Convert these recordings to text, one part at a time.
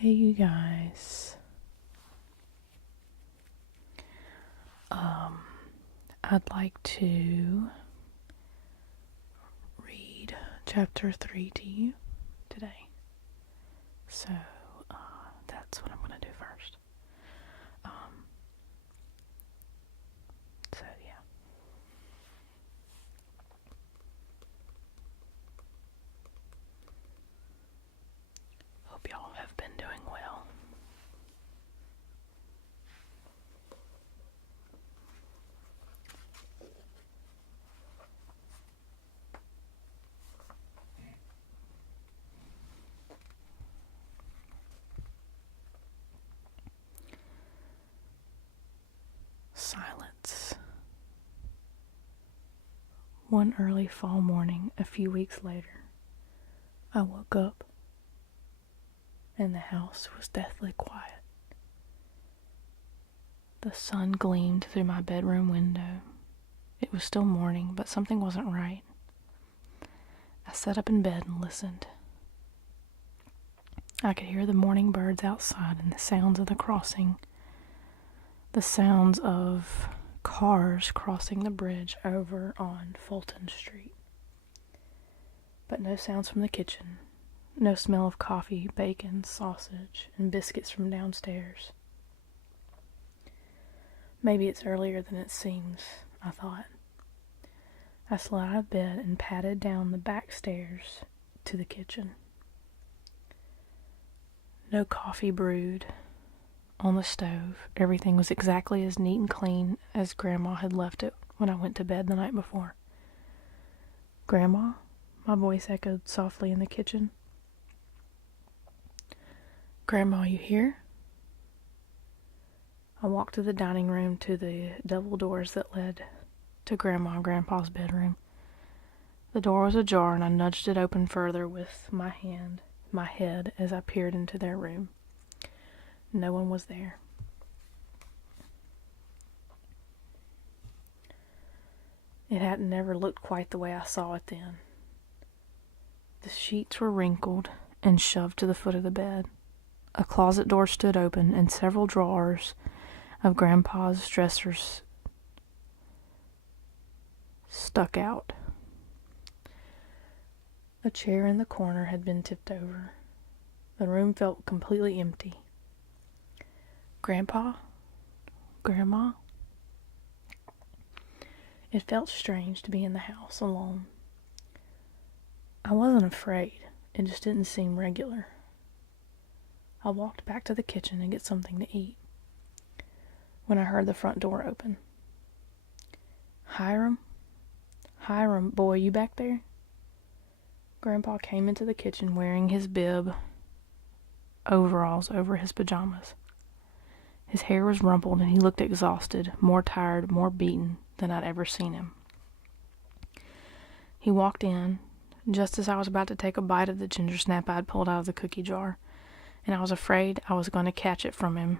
Hey, you guys. I'd like to read chapter 3 to you today. So, that's what I'm going to do first. Yeah. Hope y'all have been doing well. Silence. One early fall morning, a few weeks later, I woke up and the house was deathly quiet. The sun gleamed through my bedroom window. It was still morning, but something wasn't right. I sat up in bed and listened. I could hear the morning birds outside and the sounds of the crossing. The sounds of cars crossing the bridge over on Fulton Street. But no sounds from the kitchen. No smell of coffee, bacon, sausage, and biscuits from downstairs. Maybe it's earlier than it seems, I thought. I slid out of bed and padded down the back stairs to the kitchen. No coffee brewed on the stove. Everything was exactly as neat and clean as Grandma had left it when I went to bed the night before. "Grandma?" my voice echoed softly in the kitchen. "Grandma, you here?" I walked to the dining room to the double doors that led to Grandma and Grandpa's bedroom. The door was ajar and I nudged it open further with my head as I peered into their room. No one was there. It hadn't never looked quite the way I saw it then. The sheets were wrinkled and shoved to the foot of the bed. A closet door stood open and several drawers of Grandpa's dressers stuck out. A chair in the corner had been tipped over. The room felt completely empty. "Grandpa? Grandma?" It felt strange to be in the house alone. I wasn't afraid. It just didn't seem regular. I walked back to the kitchen to get something to eat when I heard the front door open. "Hiram? Hiram, boy, you back there?" Grandpa came into the kitchen wearing his bib overalls over his pajamas. His hair was rumpled and he looked exhausted, more tired, more beaten than I'd ever seen him. He walked in just as I was about to take a bite of the ginger snap I'd pulled out of the cookie jar, and I was afraid I was going to catch it from him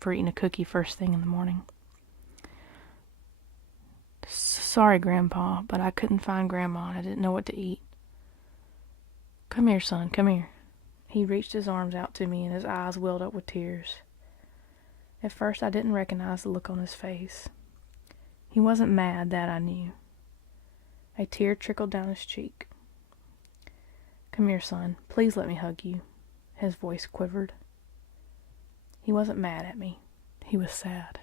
for eating a cookie first thing in the morning. "Sorry, Grandpa, but I couldn't find Grandma and I didn't know what to eat." "Come here, son, come here." He reached his arms out to me and his eyes welled up with tears. At first I didn't recognize the look on his face. He wasn't mad, that I knew. A tear trickled down his cheek. "Come here, son. Please let me hug you." His voice quivered. He wasn't mad at me. He was sad.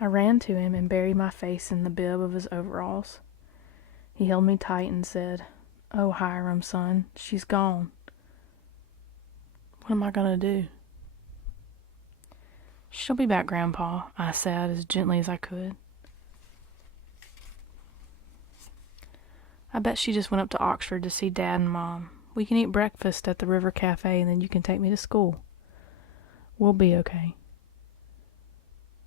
I ran to him and buried my face in the bib of his overalls. He held me tight and said, "Oh, Hiram, son, she's gone." "What am I going to do?" "She'll be back, Grandpa," I said as gently as I could. "I bet she just went up to Oxford to see Dad and Mom. We can eat breakfast at the River Cafe and then you can take me to school. We'll be okay."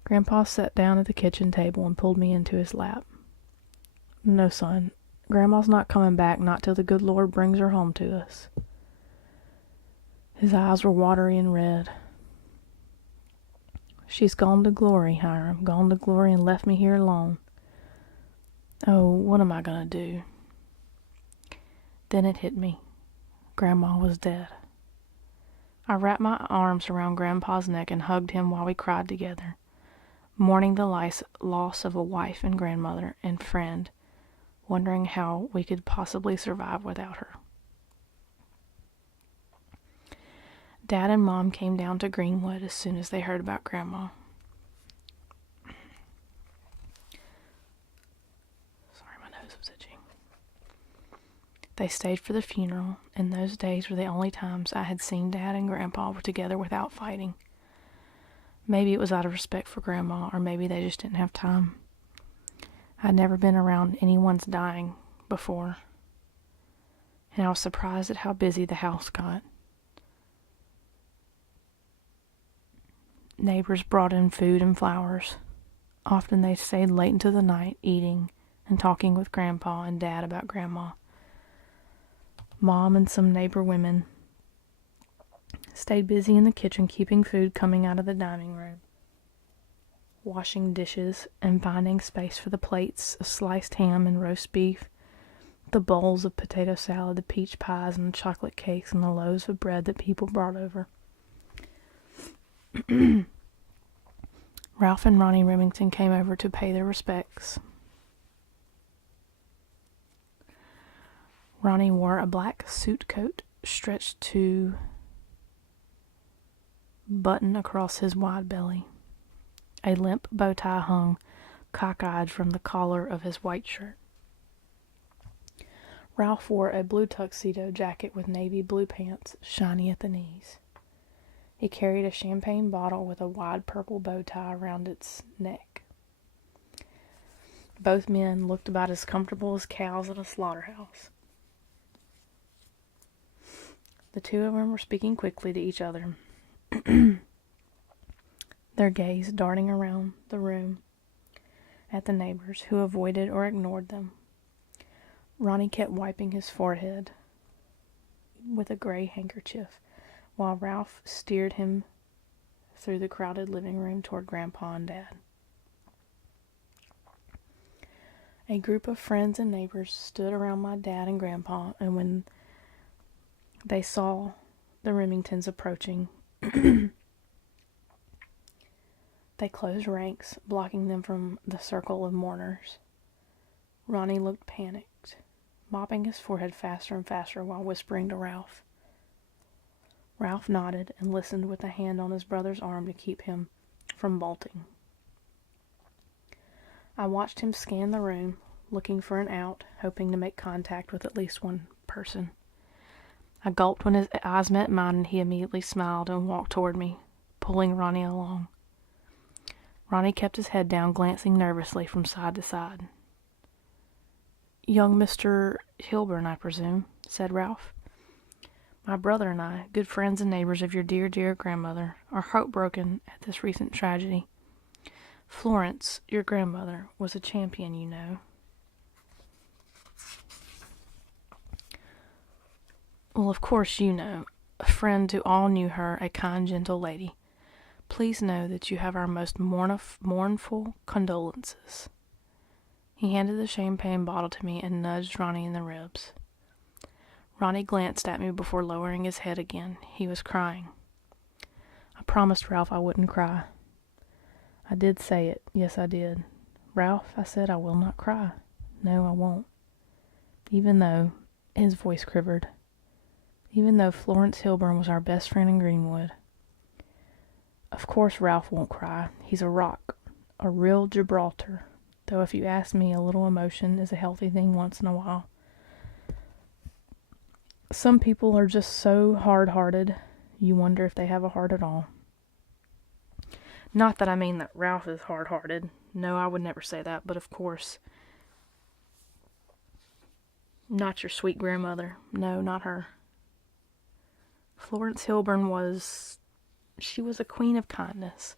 Grandpa sat down at the kitchen table and pulled me into his lap. "No, son. Grandma's not coming back, not till the good Lord brings her home to us." His eyes were watery and red. "She's gone to glory, Hiram, gone to glory and left me here alone. Oh, what am I going to do?" Then it hit me. Grandma was dead. I wrapped my arms around Grandpa's neck and hugged him while we cried together, mourning the loss of a wife and grandmother and friend, wondering how we could possibly survive without her. Dad and Mom came down to Greenwood as soon as they heard about Grandma. Sorry, my nose was itching. They stayed for the funeral, and those days were the only times I had seen Dad and Grandpa were together without fighting. Maybe it was out of respect for Grandma, or maybe they just didn't have time. I'd never been around anyone's dying before, and I was surprised at how busy the house got. Neighbors brought in food and flowers. Often they stayed late into the night eating and talking with Grandpa and Dad about Grandma. Mom and some neighbor women stayed busy in the kitchen keeping food coming out of the dining room, washing dishes and finding space for the plates of sliced ham and roast beef, the bowls of potato salad, the peach pies and the chocolate cakes, and the loaves of bread that people brought over. Ralph and Ronnie Remington came over to pay their respects. Ronnie wore a black suit coat stretched to button across his wide belly. A limp bow tie hung cockeyed from the collar of his white shirt. Ralph wore a blue tuxedo jacket with navy blue pants, shiny at the knees. He carried a champagne bottle with a wide purple bow tie around its neck. Both men looked about as comfortable as cows at a slaughterhouse. The two of them were speaking quickly to each other, their gaze darting around the room at the neighbors, who avoided or ignored them. Ronnie kept wiping his forehead with a gray handkerchief, while Ralph steered him through the crowded living room toward Grandpa and Dad. A group of friends and neighbors stood around my dad and Grandpa, and when they saw the Remingtons approaching, they closed ranks, blocking them from the circle of mourners. Ronnie looked panicked, mopping his forehead faster and faster while whispering to Ralph. Ralph nodded and listened with a hand on his brother's arm to keep him from bolting. I watched him scan the room, looking for an out, hoping to make contact with at least one person. I gulped when his eyes met mine, and he immediately smiled and walked toward me, pulling Ronnie along. Ronnie kept his head down, glancing nervously from side to side. "Young Mr. Hilburn, I presume," said Ralph. "My brother and I, good friends and neighbors of your dear, dear grandmother, are heartbroken at this recent tragedy. Florence, your grandmother, was a champion, you know." "Well, of course you know. A friend who all knew her, a kind, gentle lady. Please know that you have our most mournful condolences." He handed the champagne bottle to me and nudged Ronnie in the ribs. Ronnie glanced at me before lowering his head again. He was crying. I promised Ralph I wouldn't cry. I did say it. Yes, I did. "Ralph," I said, "I will not cry. No, I won't. Even though," his voice quivered, "even though Florence Hilburn was our best friend in Greenwood. Of course Ralph won't cry. He's a rock. A real Gibraltar. Though if you ask me, a little emotion is a healthy thing once in a while. Some people are just so hard-hearted, you wonder if they have a heart at all. Not that I mean that Ralph is hard-hearted. No, I would never say that, but of course, not your sweet grandmother. No, not her. Florence Hilburn she was a queen of kindness.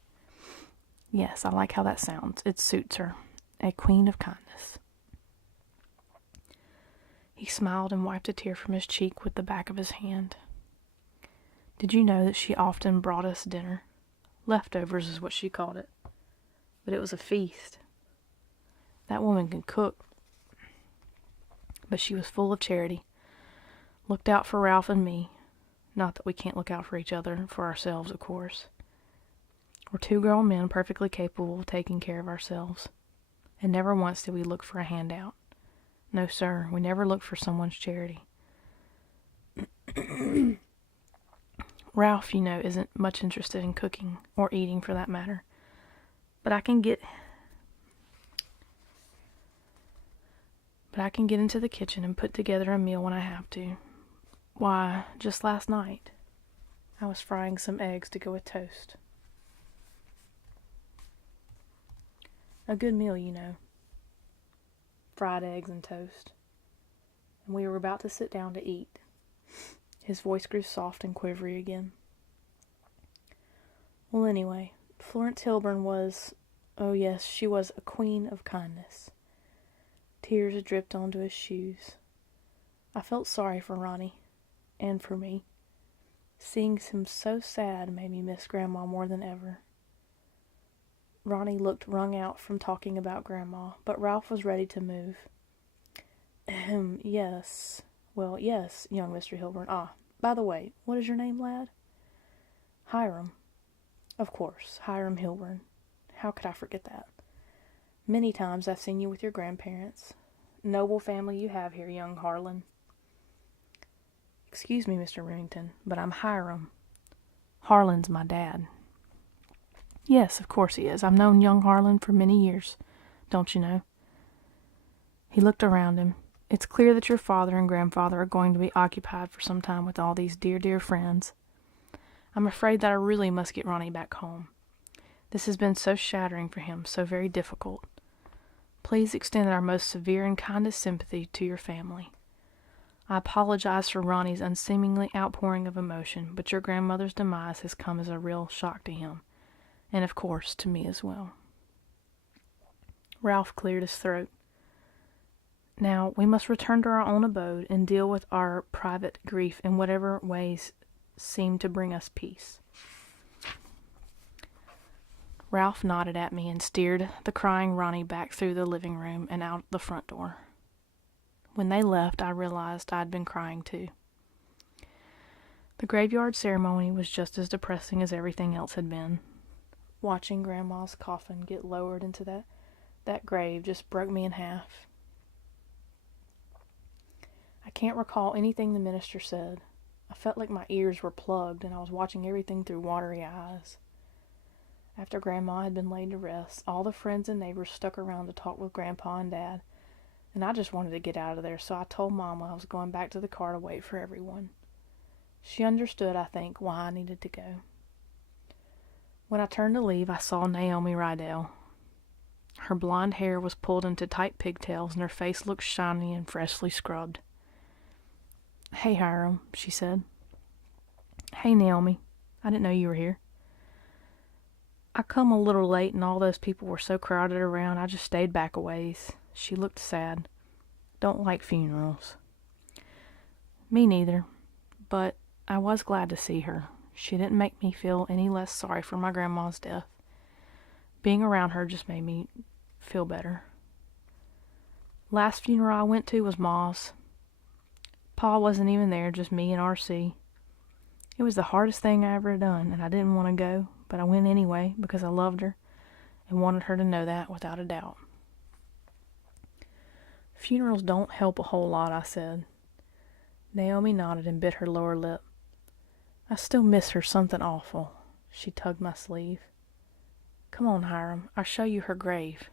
Yes, I like how that sounds. It suits her. A queen of kindness." He smiled and wiped a tear from his cheek with the back of his hand. "Did you know that she often brought us dinner? Leftovers is what she called it. But it was a feast. That woman can cook. But she was full of charity. Looked out for Ralph and me. Not that we can't look out for each other, for ourselves, of course. We're two grown men perfectly capable of taking care of ourselves. And never once did we look for a handout. No, sir, we never looked for someone's charity. Ralph, isn't much interested in cooking, or eating for that matter. But I can get into the kitchen and put together a meal when I have to. Why, just last night, I was frying some eggs to go with toast. A good meal, Fried eggs and toast. And we were about to sit down to eat. His voice grew soft and quivery again. Well, anyway, Florence Hilburn was, oh yes, she was a queen of kindness. Tears dripped onto his shoes. I felt sorry for Ronnie, and for me. Seeing him so sad made me miss Grandma more than ever. Ronnie looked wrung out from talking about Grandma, but Ralph was ready to move. Yes. Well, yes, young Mr. Hilburn. By the way, what is your name, lad? Hiram. Of course, Hiram Hilburn. How could I forget that? Many times I've seen you with your grandparents. Noble family you have here, young Harlan. Excuse me, Mr. Remington, but I'm Hiram. Harlan's my dad. Yes, of course he is. I've known young Harlan for many years, don't you know? He looked around him. It's clear that your father and grandfather are going to be occupied for some time with all these dear, dear friends. I'm afraid that I really must get Ronnie back home. This has been so shattering for him, so very difficult. Please extend our most severe and kindest sympathy to your family. I apologize for Ronnie's unseemly outpouring of emotion, but your grandmother's demise has come as a real shock to him, and of course to me as well. Ralph cleared his throat. Now, we must return to our own abode and deal with our private grief in whatever ways seem to bring us peace. Ralph nodded at me and steered the crying Ronnie back through the living room and out the front door. When they left, I realized I'd been crying too. The graveyard ceremony was just as depressing as everything else had been. Watching Grandma's coffin get lowered into that grave just broke me in half. I can't recall anything the minister said. I felt like my ears were plugged and I was watching everything through watery eyes. After Grandma had been laid to rest, all the friends and neighbors stuck around to talk with Grandpa and Dad, and I just wanted to get out of there, so I told Mama I was going back to the car to wait for everyone. She understood, I think, why I needed to go. When I turned to leave, I saw Naomi Rydell. Her blonde hair was pulled into tight pigtails, and her face looked shiny and freshly scrubbed. "Hey, Hiram," she said. "Hey, Naomi. I didn't know you were here." "I come a little late, and all those people were so crowded around, I just stayed back a ways." She looked sad. "Don't like funerals." "Me neither. But I was glad to see her. She didn't make me feel any less sorry for my grandma's death. Being around her just made me feel better. Last funeral I went to was Ma's. Pa wasn't even there, just me and R.C. It was the hardest thing I ever done, and I didn't want to go, but I went anyway because I loved her and wanted her to know that without a doubt." "Funerals don't help a whole lot," I said. Naomi nodded and bit her lower lip. "I still miss her something awful." She tugged my sleeve. "Come on, Hiram, I'll show you her grave."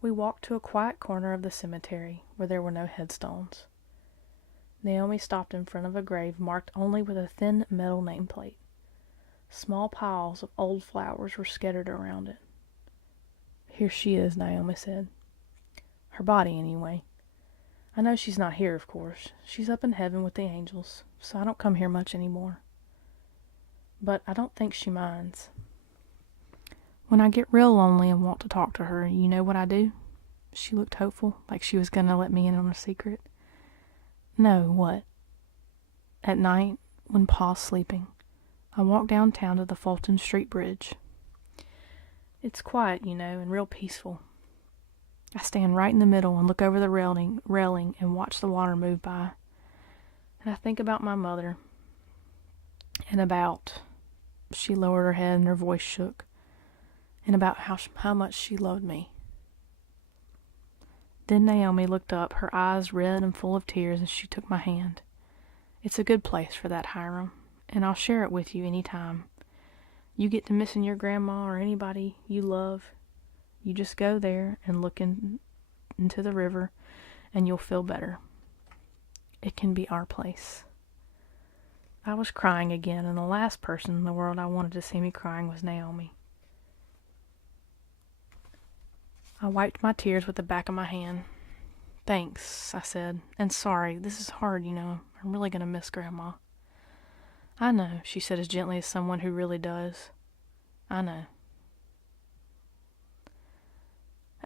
We walked to a quiet corner of the cemetery where there were no headstones. Naomi stopped in front of a grave marked only with a thin metal nameplate. Small piles of old flowers were scattered around it. "Here she is," Naomi said. "Her body, anyway. I know she's not here, of course. She's up in heaven with the angels, so I don't come here much anymore. But I don't think she minds. When I get real lonely and want to talk to her, you know what I do?" She looked hopeful, like she was going to let me in on a secret. "No, what?" "At night, when Pa's sleeping, I walk downtown to the Fulton Street Bridge. It's quiet, and real peaceful. I stand right in the middle and look over the railing and watch the water move by. And I think about my mother, and about, she lowered her head and her voice shook, and about how much she loved me. Then Naomi looked up, her eyes red and full of tears, and she took my hand. It's a good place for that, Hiram, and I'll share it with you any time. You get to missing your grandma or anybody you love, you just go there and look into the river, and you'll feel better. It can be our place. I was crying again, and the last person in the world I wanted to see me crying was Naomi. I wiped my tears with the back of my hand. Thanks, I said, and sorry, this is hard, you know. I'm really going to miss Grandma. I know, she said as gently as someone who really does. I know.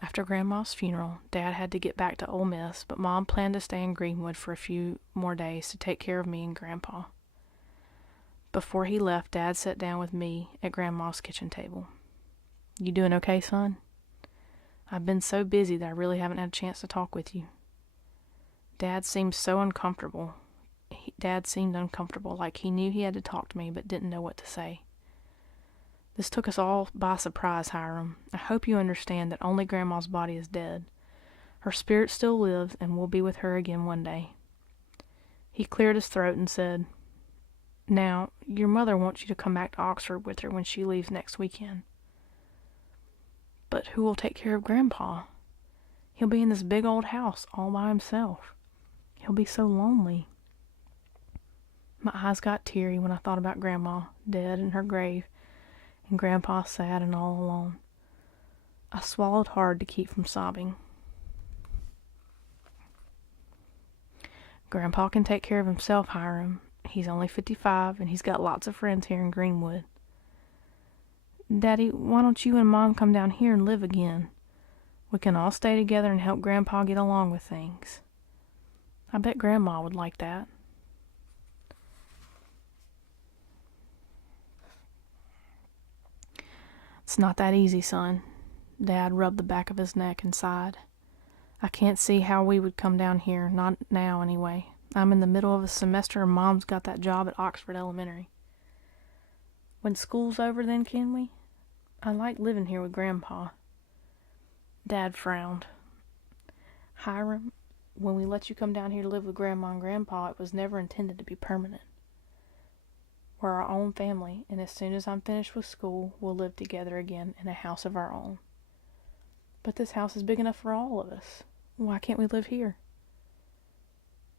After Grandma's funeral, Dad had to get back to Ole Miss, but Mom planned to stay in Greenwood for a few more days to take care of me and Grandpa. Before he left, Dad sat down with me at Grandma's kitchen table. You doing okay, son? I've been so busy that I really haven't had a chance to talk with you. Dad seemed uncomfortable, like he knew he had to talk to me but didn't know what to say. This took us all by surprise, Hiram. I hope you understand that only Grandma's body is dead. Her spirit still lives, and we'll be with her again one day. He cleared his throat and said, Now, your mother wants you to come back to Oxford with her when she leaves next weekend. But who will take care of Grandpa? He'll be in this big old house all by himself. He'll be so lonely. My eyes got teary when I thought about Grandma, dead in her grave, and Grandpa sad and all alone. I swallowed hard to keep from sobbing. Grandpa can take care of himself, Hiram. He's only 55, and he's got lots of friends here in Greenwood. Daddy, why don't you and Mom come down here and live again? We can all stay together and help Grandpa get along with things. I bet Grandma would like that. It's not that easy, son. Dad rubbed the back of his neck and sighed. I can't see how we would come down here, not now anyway. I'm in the middle of a semester and Mom's got that job at Oxford Elementary. When school's over then, can we? I like living here with Grandpa. Dad frowned. Hiram, when we let you come down here to live with Grandma and Grandpa, it was never intended to be permanent. We're our own family, and as soon as I'm finished with school, we'll live together again in a house of our own. But this house is big enough for all of us. Why can't we live here?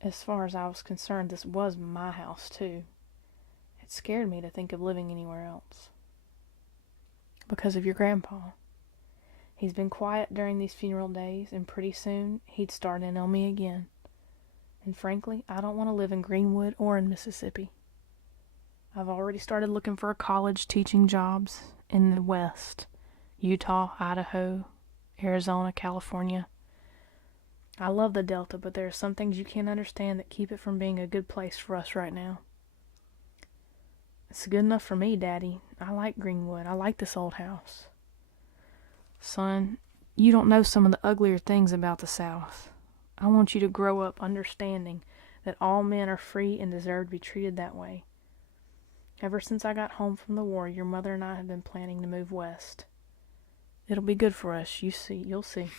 As far as I was concerned, this was my house, too. It scared me to think of living anywhere else. Because of your Grandpa. He's been quiet during these funeral days, and pretty soon he'd start in on me again. And frankly, I don't want to live in Greenwood or in Mississippi. I've already started looking for a college teaching jobs in the West. Utah, Idaho, Arizona, California. I love the Delta, but there are some things you can't understand that keep it from being a good place for us right now. It's good enough for me, Daddy. I like Greenwood. I like this old house. Son, you don't know some of the uglier things about the South. I want you to grow up understanding that all men are free and deserve to be treated that way. Ever since I got home from the war, your mother and I have been planning to move west. It'll be good for us, you'll see.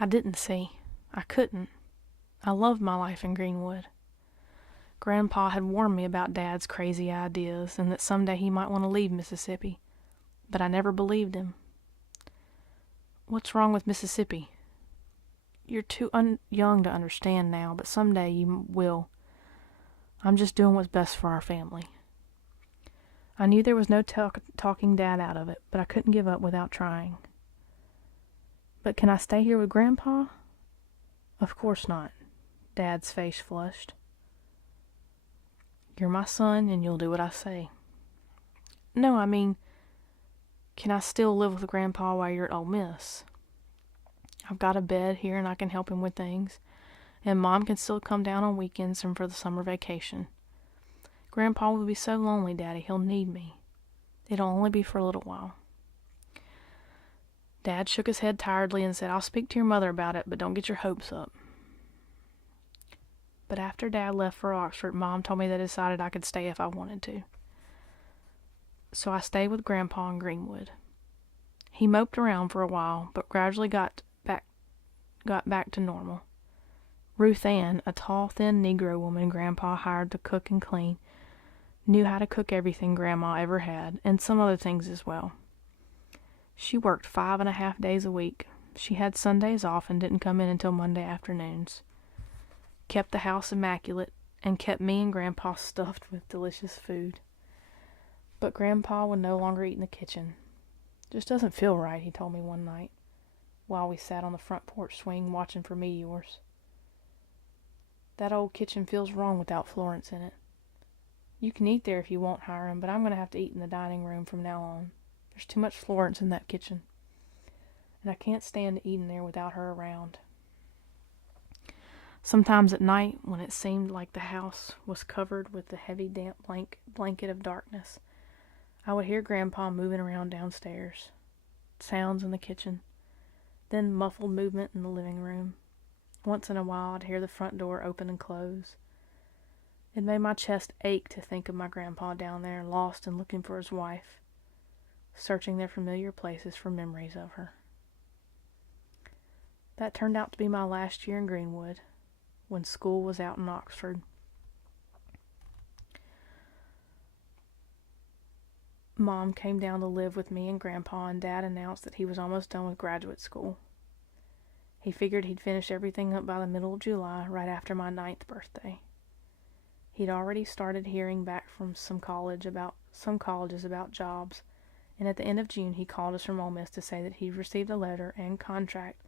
I didn't see. I couldn't. I loved my life in Greenwood. Grandpa had warned me about Dad's crazy ideas and that someday he might want to leave Mississippi, but I never believed him. What's wrong with Mississippi? You're too young to understand now, but someday you will. I'm just doing what's best for our family. I knew there was no talking Dad out of it, but I couldn't give up without trying. But can I stay here with Grandpa? Of course not. Dad's face flushed. You're my son, and you'll do what I say. No, I mean, can I still live with Grandpa while you're at Ole Miss? I've got a bed here, and I can help him with things. And Mom can still come down on weekends and for the summer vacation. Grandpa will be so lonely, Daddy. He'll need me. It'll only be for a little while. Dad shook his head tiredly and said, I'll speak to your mother about it, but don't get your hopes up. but after Dad left for Oxford, Mom told me they decided I could stay if I wanted to. So I stayed with Grandpa in Greenwood. He moped around for a while, but gradually got back to normal. Ruth Ann, a tall, thin Negro woman Grandpa hired to cook and clean, knew how to cook everything Grandma ever had, and some other things as well. She worked 5.5 days a week. She had Sundays off and didn't come in until Monday afternoons. Kept the house immaculate, and kept me and Grandpa stuffed with delicious food. But Grandpa would no longer eat in the kitchen. Just doesn't feel right, he told me one night, while we sat on the front porch swing watching for meteors. That old kitchen feels wrong without Florence in it. You can eat there if you want, Hiram, but I'm going to have to eat in the dining room from now on. There's too much Florence in that kitchen, and I can't stand eating there without her around. Sometimes at night, when it seemed like the house was covered with the heavy, damp blanket of darkness, I would hear Grandpa moving around downstairs, sounds in the kitchen, then muffled movement in the living room. Once in a while, I'd hear the front door open and close. It made my chest ache to think of my Grandpa down there, lost and looking for his wife, searching their familiar places for memories of her. That turned out to be my last year in Greenwood, when school was out in Oxford. Mom came down to live with me and Grandpa, and Dad announced that he was almost done with graduate school. He figured he'd finish everything up by the middle of July, right after my 9th birthday. He'd already started hearing back from some colleges about jobs, and at the end of June he called us from Ole Miss to say that he'd received a letter and contract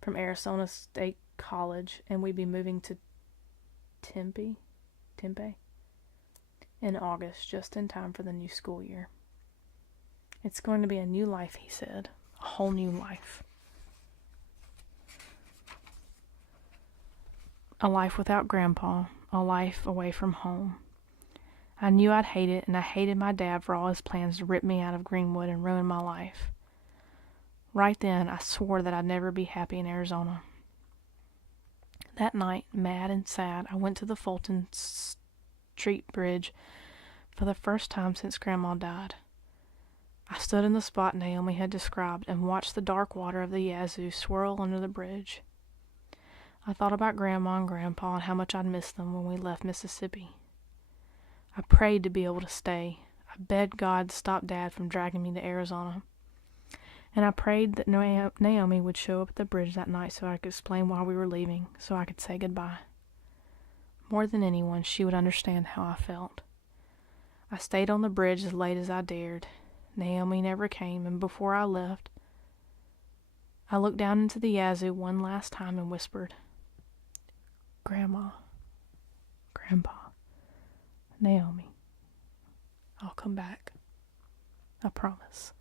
from Arizona State College, and we'd be moving to Tempe in August, just in time for the new school year. It's going to be a new life, he said. A whole new life. A life without Grandpa. A life away from home. I knew I'd hate it, and I hated my dad for all his plans to rip me out of Greenwood and ruin my life. Right then, I swore that I'd never be happy in Arizona. That night, mad and sad, I went to the Fulton Street Bridge for the first time since Grandma died. I stood in the spot Naomi had described and watched the dark water of the Yazoo swirl under the bridge. I thought about Grandma and Grandpa and how much I'd missed them when we left Mississippi. I prayed to be able to stay. I begged God to stop Dad from dragging me to Arizona. And I prayed that Naomi would show up at the bridge that night so I could explain why we were leaving, so I could say goodbye. More than anyone, she would understand how I felt. I stayed on the bridge as late as I dared. Naomi never came, and before I left, I looked down into the Yazoo one last time and whispered, "Grandma, Grandpa, Naomi, I'll come back. I promise."